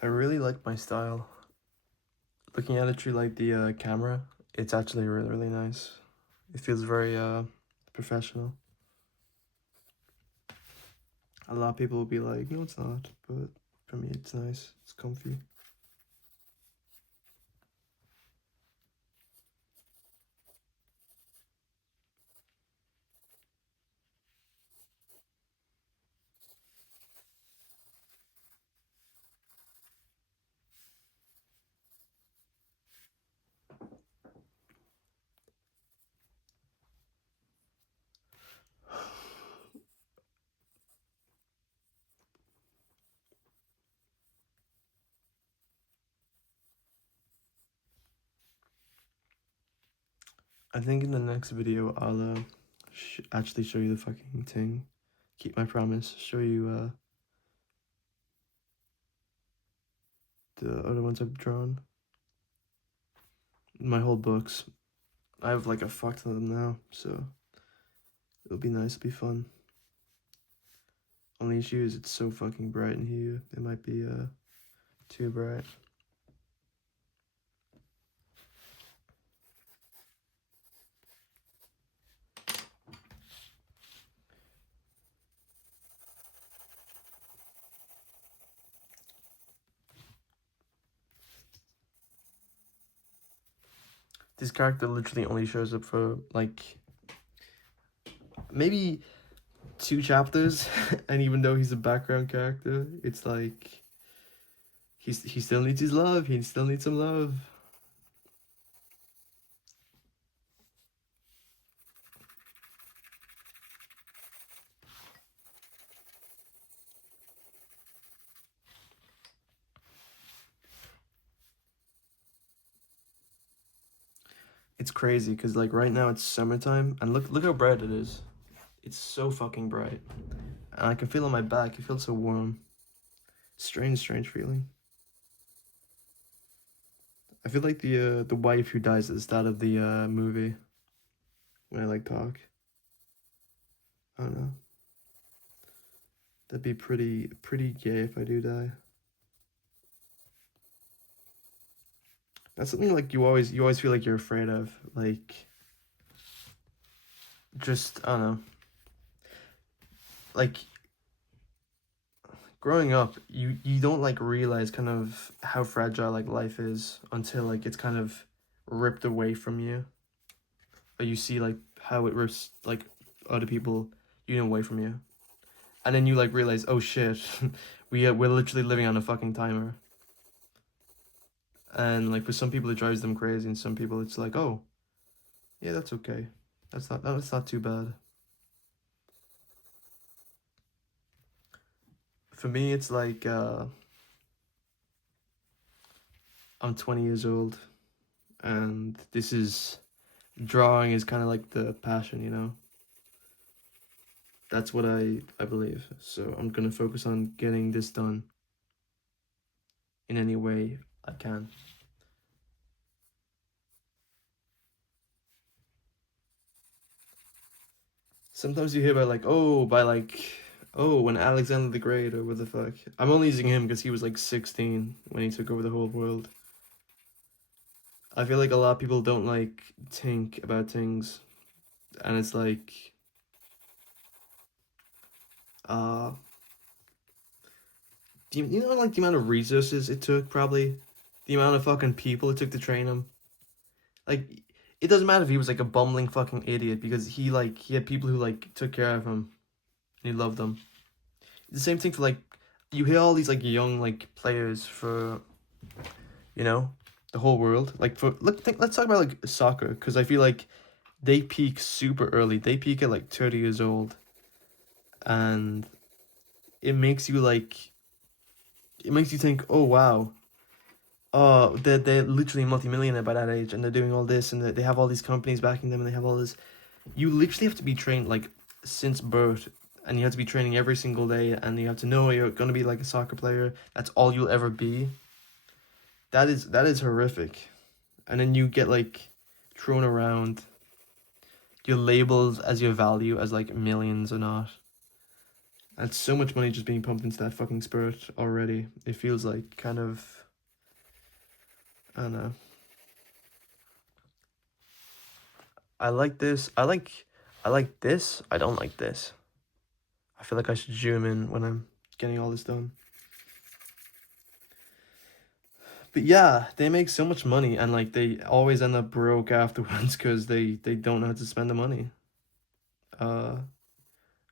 I really like my style. Looking at it through like the camera, it's actually really, really nice. It feels very professional. A lot of people will be like, no, it's not, but for me, it's nice. It's comfy. I think in the next video, I'll actually show you the fucking thing. Keep my promise. Show you the other ones I've drawn. My whole books. I have like a fuck ton of them now, so it'll be nice, it'll be fun. Only issue is it's so fucking bright in here. It might be too bright. This character literally only shows up for like maybe 2 chapters, and even though he's a background character, it's like he still needs his love. He still needs some love. It's crazy because like right now it's summertime, and look how bright it is. It's so fucking bright, and I can feel on my back. It feels so warm. Strange feeling. I feel like the wife who dies at the start of the movie. When I like talk. I don't know. That'd be pretty gay if I do die. That's something like you always feel like you're afraid of, like just I don't know. Like growing up, you don't like realize kind of how fragile like life is until like it's kind of ripped away from you. But you see like how it rips like other people away from you. And then you like realize, oh shit, we're literally living on a fucking timer. And like for some people it drives them crazy, and some people it's like, oh, yeah, that's okay. That's not too bad. For me, it's like I'm 20 years old, and this is drawing is kind of like the passion, you know. That's what I believe. So I'm gonna focus on getting this done in any way I can. Sometimes you hear about like, oh, when Alexander the Great or what the fuck. I'm only using him because he was like 16 when he took over the whole world. I feel like a lot of people don't like think about things, and it's like, uh, you know like the amount of resources it took, probably the amount of fucking people it took to train him. Like, it doesn't matter if he was like a bumbling fucking idiot, because he had people who like took care of him, and he loved them. The same thing for like, you hear all these like young like players for, you know, the whole world. Like let's talk about like soccer, because I feel like they peak super early. They peak at like 30 years old, and it makes you like, it makes you think, oh wow, oh they're literally multimillionaire by that age, and they're doing all this, and they have all these companies backing them, and they have all this. You literally have to be trained like since birth, and you have to be training every single day, and you have to know you're gonna be like a soccer player. That's all you'll ever be. That is horrific. And then you get like thrown around. You're labeled as your value as like millions or not. And so much money just being pumped into that fucking spirit already. It feels like kind of, I don't know. I like this. I like this. I don't like this. I feel like I should zoom in when I'm getting all this done. But yeah, they make so much money and like they always end up broke afterwards because they don't know how to spend the money. Uh,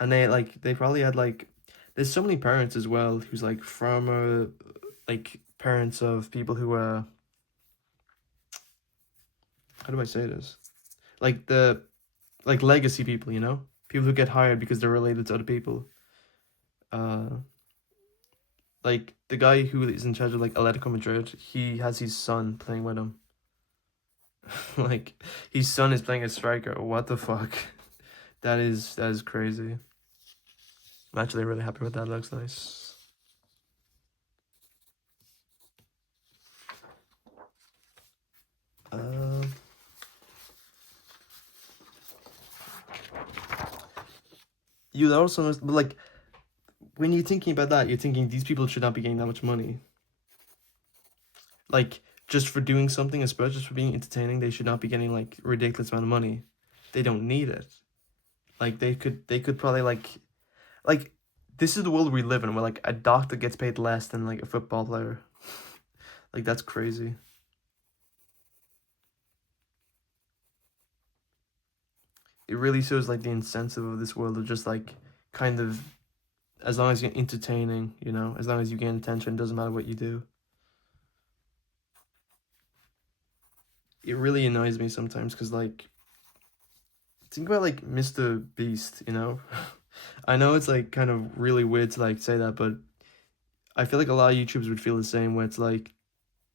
and they probably had like there's so many parents as well who's like farmer like parents of people who how do I say this? Like the like legacy people, you know? People who get hired because they're related to other people. Uh like the guy who is in charge of like Atletico Madrid, he has his son playing with him. Like his son is playing a striker. What the fuck? That is crazy. I'm actually really happy with that. Looks nice. Um, you also know, but like when you're thinking about that, you're thinking these people should not be getting that much money. Like just for doing something, especially just for being entertaining, they should not be getting like ridiculous amount of money. They don't need it. Like they could probably like this is the world we live in where like a doctor gets paid less than like a football player. Like that's crazy. It really shows like the incentive of this world of just like kind of as long as you're entertaining, you know, as long as you gain attention, doesn't matter what you do. It really annoys me sometimes because like think about like Mr. Beast, you know? I know it's like kind of really weird to like say that, but I feel like a lot of YouTubers would feel the same where it's like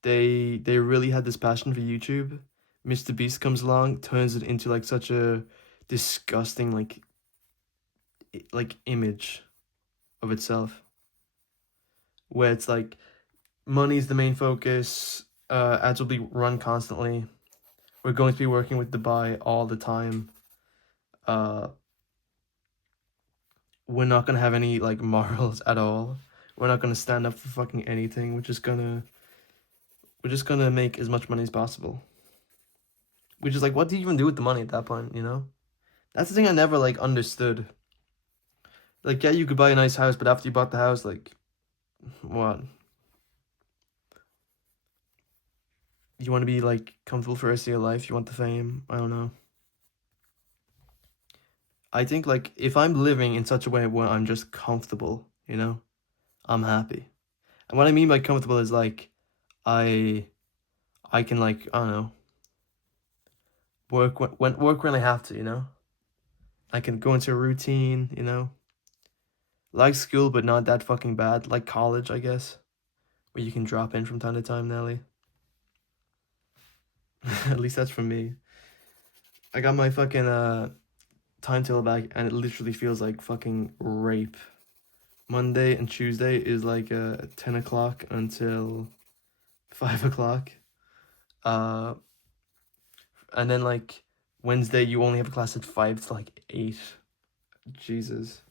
they really had this passion for YouTube. Mr. Beast comes along, turns it into like such a disgusting like image of itself. Where it's like money's the main focus, ads will be run constantly. We're going to be working with Dubai all the time. Uh we're not gonna have any like morals at all. We're not gonna stand up for fucking anything. We're just gonna make as much money as possible. Which is like, what do you even do with the money at that point? You know, that's the thing I never like understood. Like, yeah, you could buy a nice house, but after you bought the house, like, what? You want to be like comfortable for the rest of your life? You want the fame? I don't know. I think like if I'm living in such a way where I'm just comfortable, you know, I'm happy. And what I mean by comfortable is like I I can like I don't know work when I have to, you know. I can go into a routine, you know. Like school, but not that fucking bad. Like college, I guess, where you can drop in from time to time, Nelly. At least that's from me. I got my fucking timetable back, and it literally feels like fucking rape. Monday and Tuesday is like 10 o'clock until 5 o'clock. Uh, and then like Wednesday you only have a class at 5 to like 8. Jesus,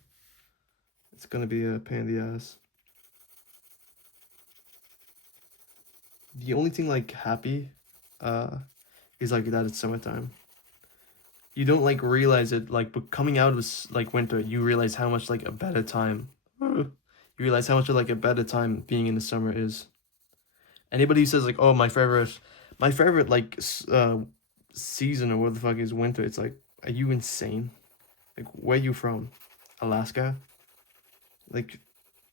it's gonna be a pain in the ass. The only thing like happy, uh, is like that it's summertime. You don't like realize it like, but coming out of like winter, you realize how much like a better time. You realize how much like a better time being in the summer is. Anybody who says like, oh, my favorite like season or what the fuck is winter? It's like, are you insane? Like, where you from? Alaska? Like,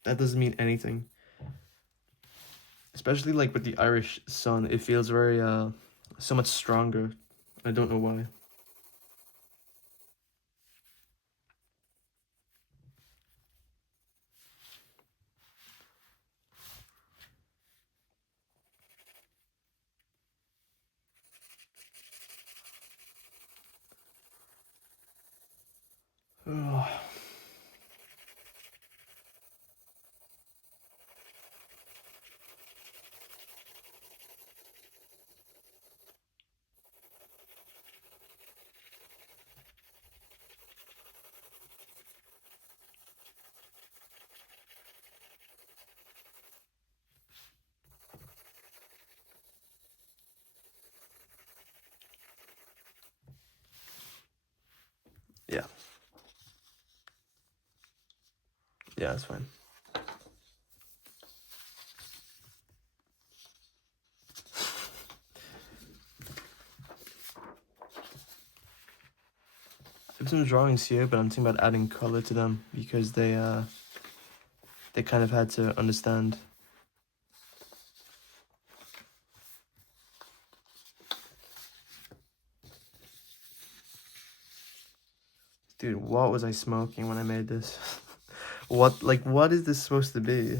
that doesn't mean anything. Especially like with the Irish sun, it feels very so much stronger. I don't know why. Yeah, it's fine. I have some drawings here, but I'm thinking about adding color to them because they kind of had to understand. Dude, what was I smoking when I made this? What is this supposed to be?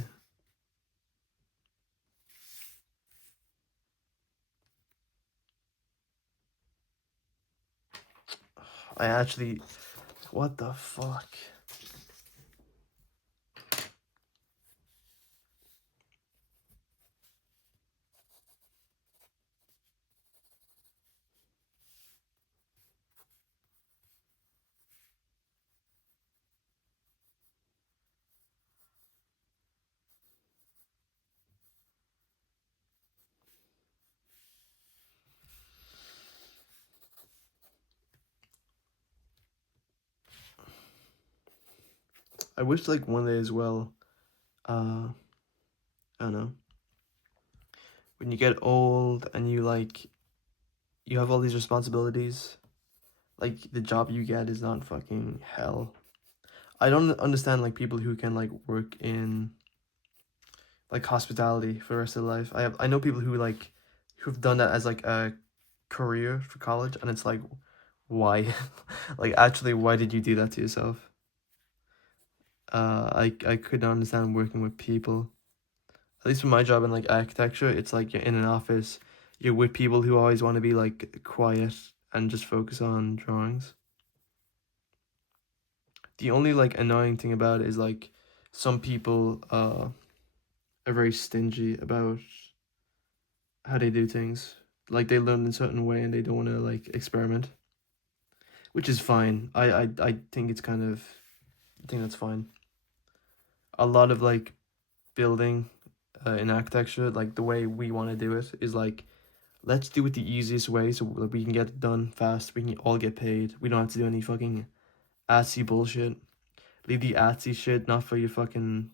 I actually, what the fuck? I wish like one day as well, I don't know, when you get old and you have all these responsibilities, like the job you get is not fucking hell. I don't understand like people who can like work in like hospitality for the rest of their life. I know people who've done that as like a career for college, and it's like, why? Like actually, why did you do that to yourself? I could not understand working with people. At least for my job in like architecture, it's like you're in an office, you're with people who always want to be like quiet and just focus on drawings. The only like annoying thing about it is like some people are very stingy about how they do things. Like they learn in a certain way and they don't want to like experiment, which is fine. I think it's kind of, I think that's fine. A lot of like building in architecture, like the way we want to do it is like, let's do it the easiest way so that we can get it done fast. We can all get paid. We don't have to do any fucking artsy bullshit. Leave the artsy shit not for your fucking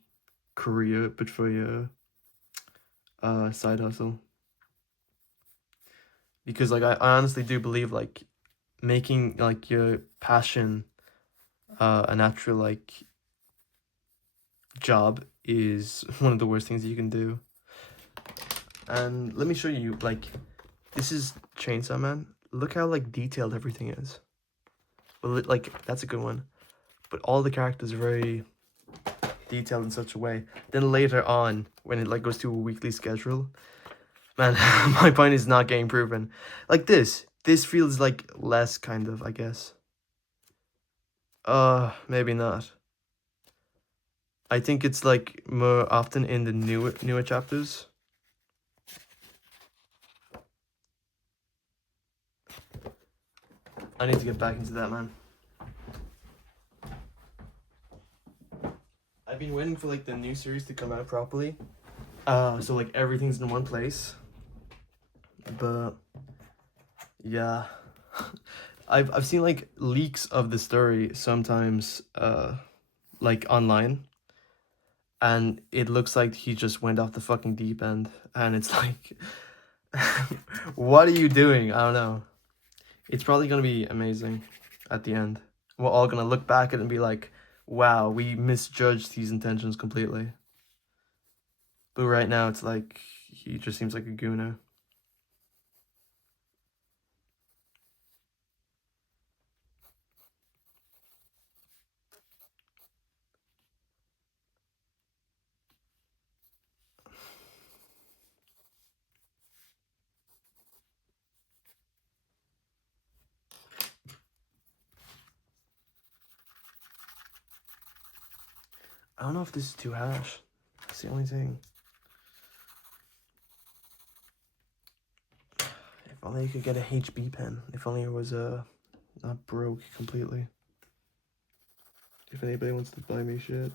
career, but for your side hustle. Because like I honestly do believe like making like your passion a natural like job is one of the worst things you can do. And let me show you, like, this is Chainsaw Man. Look how like detailed everything is. Well, like that's a good one. But all the characters are very detailed in such a way. Then later on, when it like goes to a weekly schedule, man, my point is not getting proven. Like this feels like less kind of, I guess. Maybe not. I think it's like more often in the newer chapters. I need to get back into that, man. I've been waiting for like the new series to come out properly. So like everything's in one place. But yeah. I've seen like leaks of the story sometimes like online, and it looks like he just went off the fucking deep end, and it's like what are you doing? I don't know. It's probably gonna be amazing at the end. We're all gonna look back at it and be like, wow, we misjudged his intentions completely. But right now it's like he just seems like a gooner. I don't know if this is too harsh. That's the only thing. If only you could get a HB pen. If only it was not broke completely. If anybody wants to buy me shit.